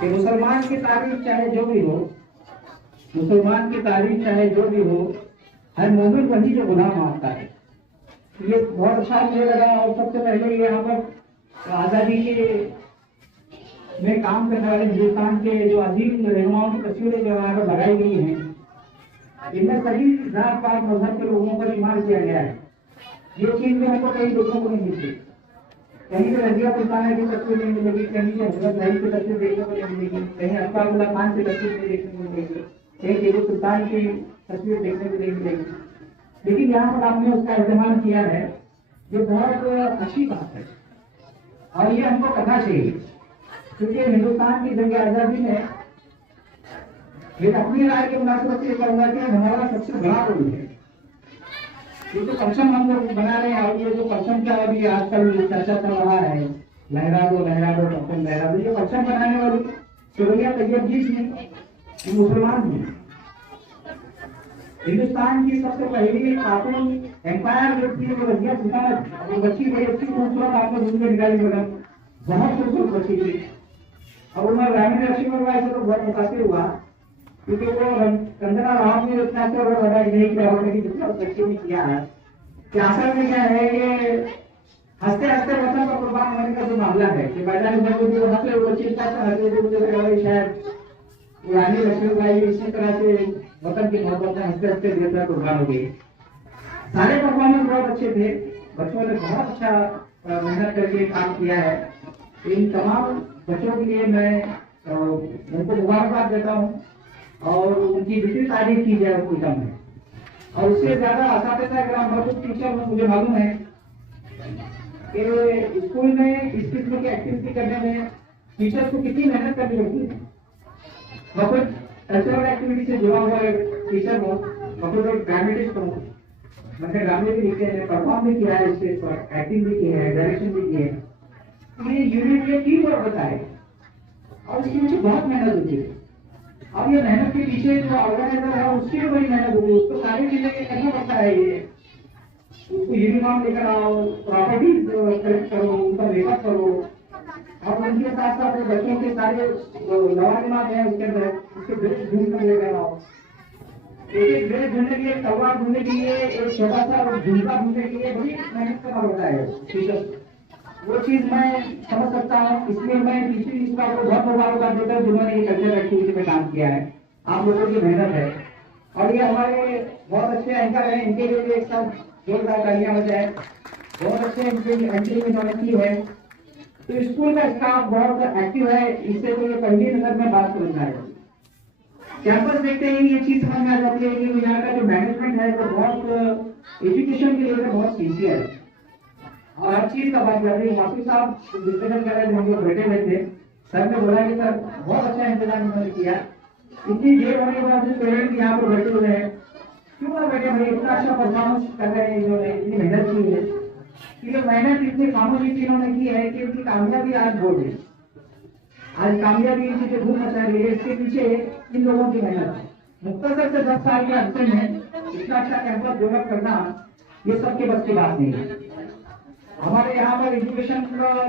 कि मुसलमान की तारीफ चाहे जो भी हो, मुसलमान की तारीफ चाहे जो भी हो, हर मोमिन वही जो गुनाह मानता है। ये बहुत अच्छा मुझे लगा। और सबसे पहले यहाँ पर आज़ादी के में काम करने वाले हिंदुस्तान के जो अजीम रहनुमाओं की तस्वीरें जो यहाँ पर लगाई गई हैं, इनमें सभी जात पात मजहब के लोगों पर शुमार किया गया है। ये चीज में हमको कई लोगों को नहीं मिलती। कहीं पे रजिया सुल्ताना की तस्वीर नहीं मिलेगी, कहीं पे हजरत भाई की तस्वीर देखने को नहीं मिलेगी, कहीं अब्बास खान की तस्वीर नहीं देखने को मिलेगी, कहीं टीपू सुल्तान की तस्वीर देखने को नहीं मिलेगी। लेकिन यहाँ पर आपने उसका इस्तेमाल किया है, ये बहुत अच्छी बात है और ये हमको करना चाहिए। क्योंकि हिंदुस्तान की जंग आजादी में ये अपनी राय के मुनासिबत से कहूंगा कि हमारा सबसे बड़ा रोल है। ये जो परचम हम लोग बना रहे हैं और ये जो परचम का अभी आजकल चर्चा चल रहा है, लहरा दो परचम लहरा दो, ये परचम बनाने वाली सुरैया तैयब जी थी, मुसलमान थी। हिंदुस्तान की सबसे पहली खातून एम्पायर जो थी वो रजिया सुल्ताना, वो बच्ची बड़ी अच्छी खूबसूरत आपने दूसरे निकाली मैडम, बहुत खूबसूरत बच्ची थी। और उन्होंने ग्रामीण लक्ष्मी बनवाई से तो बहुत मुतासिर हुआ, क्योंकि वो कंगना राव ने उतना से बड़ा नहीं किया होगा कि जितना बच्चे ने किया है। कि असल में क्या है कि हंसते हंसते वतन का कुर्बान होने का जो मामला है कि मैदान में जो हंस रहे वो बच्चे इतना सा हंस रहे मुझे लगा भाई शायद रानी लक्ष्मीबाई इसी तरह से वतन की मोहब्बत में हंसते हंसते देवता कुर्बान हो गई। सारे परफॉर्मेंस बहुत अच्छे थे, बच्चों ने बहुत अच्छा मेहनत करके काम किया है। इन तमाम बच्चों के लिए मैं उनको मुबारकबाद देता हूँ और उनकी जितनी तारीफ की जाए उतनी कम है। और उससे ज्यादा असातिज़ा ग्राम बहुत टीचर मुझे मालूम है कि स्कूल में इस किस्म की एक्टिविटी करने में टीचर्स को कितनी मेहनत करनी पड़ती है। मैं खुद कल्चरल एक्टिविटी से जुड़ा हुआ टीचर हूँ, मैं खुद एक ड्रामेटिस्ट हूँ, मैंने ड्रामे भी लिखे हैं, परफॉर्म भी किया है स्टेज पर, एक्टिंग भी की है, डायरेक्शन भी की है। ये यूनिट ये टीम वर्क होता है और इसके पीछे बहुत मेहनत होती है। अब ये मेहनत के पीछे जो ऑर्गेनाइजर है उसकी भी बड़ी मेहनत होगी, उसको सारी चीजें करना पड़ता है। ये उसको यूनिफॉर्म लेकर आओ, प्रॉपर्टीज कलेक्ट करो, उनका मेकअप करो और उनके साथ साथ बच्चों के सारे लवाजमात हैं उसके अंदर उसके ड्रेस ढूंढ कर लेकर आओ। एक ड्रेस ढूंढने के लिए, तलवार ढूंढने के लिए, एक छोटा सा झुमका ढूंढने के लिए बड़ी मेहनत करना पड़ता है टीचर। वो चीज मैं समझ सकता हूँ, इसलिए मैं तीसरी इस बात को बहुत मुबारकबाद देता हूँ जिन्होंने ये कल्चर एक्टिविटी में काम किया है। आप लोगों की मेहनत है और ये हमारे बहुत अच्छे एंकर हैं, इनके लिए एक साथ जोरदार तालियां बजाएं। बहुत अच्छे इनकी एंट्री में इन्होंने की है। तो स्कूल का स्टाफ बहुत एक्टिव है, इससे तो ये पहली नजर में बात समझ में आएगी। कैंपस देखते ही ये चीज समझ में आ जाती है कि यहाँ का जो मैनेजमेंट है वो बहुत एजुकेशन के लिए बहुत सिंसियर है और हर चीज का बात कर रही है। माफी साहब डिस्कशन कर रहे थे, हम लोग बैठे हुए थे, सर ने बोला कि सर बहुत अच्छा इंतजाम उन्होंने किया, इतनी देर होने के बाद पेरेंट्स यहाँ पर बैठे हुए हैं, क्यों ना बैठे भाई, इतना अच्छा परफॉर्मेंस कर रहे हैं इन्होंने, इतनी मेहनत की है। ये मेहनत इतनी खामोशी से इन्होंने की है कि उनकी कामयाबी आज हो गई, आज कामयाबी इनकी जो धूम मचा रही है इसके पीछे इन लोगों की मेहनत है। मुख्तसर से 10 साल के अरसे में इतना अच्छा कैंपस डेवलप करना ये सबके बस की बात नहीं है। हमारे यहाँ पर एजुकेशन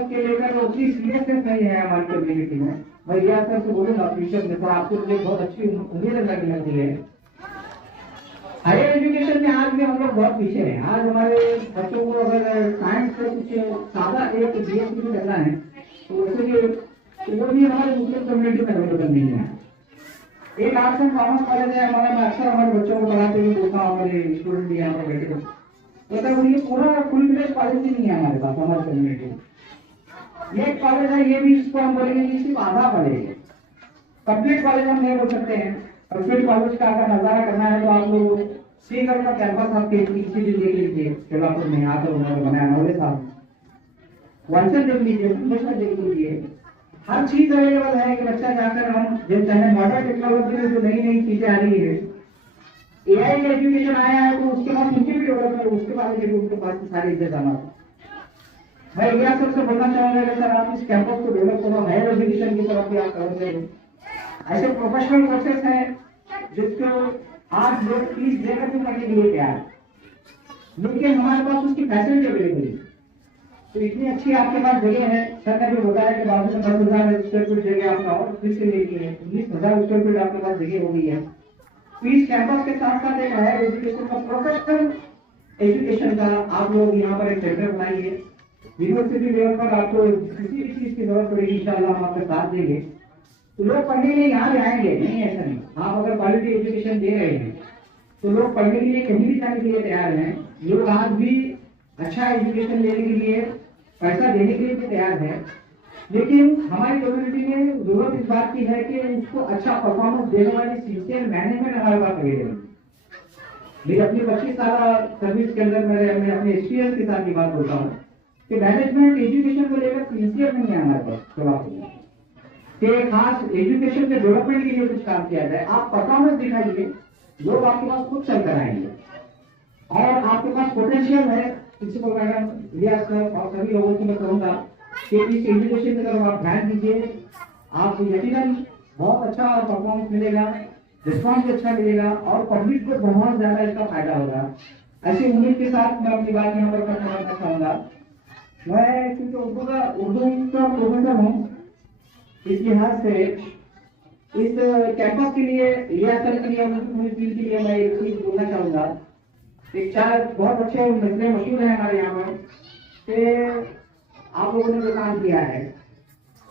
के लेकर उतनी सीरियसनेस नहीं है हमारी कम्युनिटी में। मैं रियाज सर से बोलूंगा फ्यूचर में तो आपको मुझे बहुत अच्छी उम्मीद लगने है। हायर एजुकेशन में आज भी हम लोग बहुत पीछे हैं। आज हमारे बच्चों को अगर साइंस से कुछ सादा एक बीएससी भी करना है तो वैसे वो भी हमारे मुस्लिम कम्युनिटी में अवेलेबल नहीं है। एक आर्ट्स एंड कॉमर्स कॉलेज है हमारा, मैं अक्सर हमारे बच्चों को पढ़ाते हुए बोलता हूँ, हमारे स्टूडेंट भी यहाँ पर बैठे हैं, मतलब ये पूरा फुल फ्लेज कॉलेज ही नहीं है हमारे पास, हमारे कम्युनिटी। ये कॉलेज है, ये भी इसको हम बोलेंगे कि सिर्फ आधा पढ़ेंगे, कंप्लीट कॉलेज हम नहीं बोल सकते हैं। कंप्लीट कॉलेज का अगर नजारा करना है तो आप लोग श्रीगढ़ का कैंपस आपके किसी दिन देख लीजिए, सोलापुर में आकर उन्होंने बनाया नौले साहब, वंचन देख लीजिए, देख लीजिए, हर चीज अवेलेबल है कि बच्चा जाकर हम जिन चाहे मॉडर्न टेक्नोलॉजी में जो नई नई चीजें आ रही है, एआई एजुकेशन आया है तो उसके बाद उनके भी डेवलप है, उसके बाद भी उनके पास सारे इंतजाम। मैं रियाज सर से बोलना चाहूंगा कि सर आप इस कैंपस को डेवलप करो, हायर एजुकेशन की तरफ भी आप करोगे। ऐसे प्रोफेशनल कोर्सेस हैं जिसको आज लोग फीस देकर भी पढ़ने के लिए तैयार, लेकिन हमारे पास उसकी फैसिलिटी अवेलेबल है। तो इतनी अच्छी आपके पास जगह है, सर ने भी बताया कि बाजू में 10,000 स्क्वायर फीट जगह आपका और फिर से ले ली है, 19,000 स्क्वायर फीट आपके पास जगह हो गई है। तो इस कैंपस के साथ साथ एक हायर एजुकेशन का प्रोफेशनल एजुकेशन का आप लोग यहाँ पर एक सेंटर बनाइए। यूनिवर्सिटी लेवल पर आपको किसी भी चीज की जरूरत पड़ेगी इंशाल्लाह हम आपका साथ देंगे। तो लोग पढ़ने के लिए यहाँ भी आएंगे, नहीं ऐसा नहीं। आप अगर क्वालिटी एजुकेशन दे रहे हैं तो लोग पढ़ने के लिए कहीं भी जाने के लिए तैयार हैं। लोग आज भी अच्छा एजुकेशन लेने के लिए पैसा देने के लिए भी तैयार है, लेकिन हमारी कम्युनिटी में जरूरत इस बात की है कि उसको अच्छा परफॉर्मेंस देने वाली सिंसियर मैनेजमेंट हमारे पास अवेलेबल है। मेरी अपनी 25 साल सर्विस के अंदर मैं अपने एक्सपीरियंस के साथ ये बात बोलता हूँ कि मैनेजमेंट एजुकेशन को लेकर सिंसियर नहीं है हमारे पास। तो कि खास एजुकेशन के डेवलपमेंट के लिए कुछ काम किया जाए, आप परफॉर्मेंस दिखाइए, लोग आपके पास खुद चल कर आएंगे। और आपके पास पोटेंशियल है, प्रिंसिपल मैडम, रियाज सर और सभी लोगों को मैं कहूँगा कि इस एजुकेशन की तरफ आप ध्यान दीजिए। आपको यकीनन बहुत अच्छा परफॉर्मेंस मिलेगा, रिस्पॉन्स भी अच्छा मिलेगा और पब्लिक को बहुत ज्यादा इसका फायदा होगा। ऐसी उम्मीद के साथ मैं अपनी बात यहाँ पर करना चाहूंगा। मैं क्योंकि उर्दू का प्रोफेसर हूँ, इस लिहाज से इस कैंपस के लिए, रियाज सर के लिए, मुझे के लिए मैं एक चीज बोलना चाहूंगा। एक चार बहुत अच्छे मसले मशहूर है हमारे यहाँ पर कि आप लोगों ने जो काम किया है,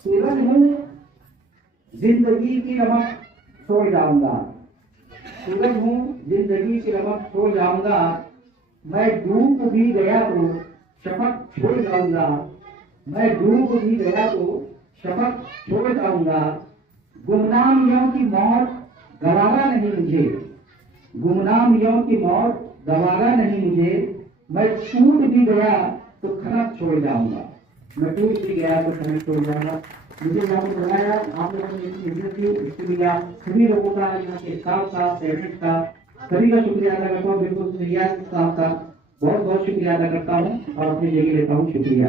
सूरज हूँ जिंदगी की रमक छोड़ जाऊंगा, सूरज हूँ जिंदगी की रमक छोड़ जाऊंगा, मैं डूब भी गया तो शपथ छोड़ जाऊंगा, मैं डूब भी गया तो शपथ छोड़ जाऊंगा, गुमनामियों की मौत गवारा नहीं मुझे, गुमनामियों की मौत गवारा नहीं मुझे, मैं टूट भी गया तो खनक छोड़ जाऊंगा, मैं टूट भी गया तो खनक छोड़ जाऊंगा। मुझे यहाँ पर बनाया, आप लोगों ने इज्जत की, इसके लिए आप सभी लोगों का, यहाँ के स्टाफ का, पेरेंट्स का, सभी का शुक्रिया अदा करता हूँ। बिल्कुल रियाज साहब का बहुत बहुत शुक्रिया अदा करता हूँ और अपनी जगह लेता हूँ। शुक्रिया।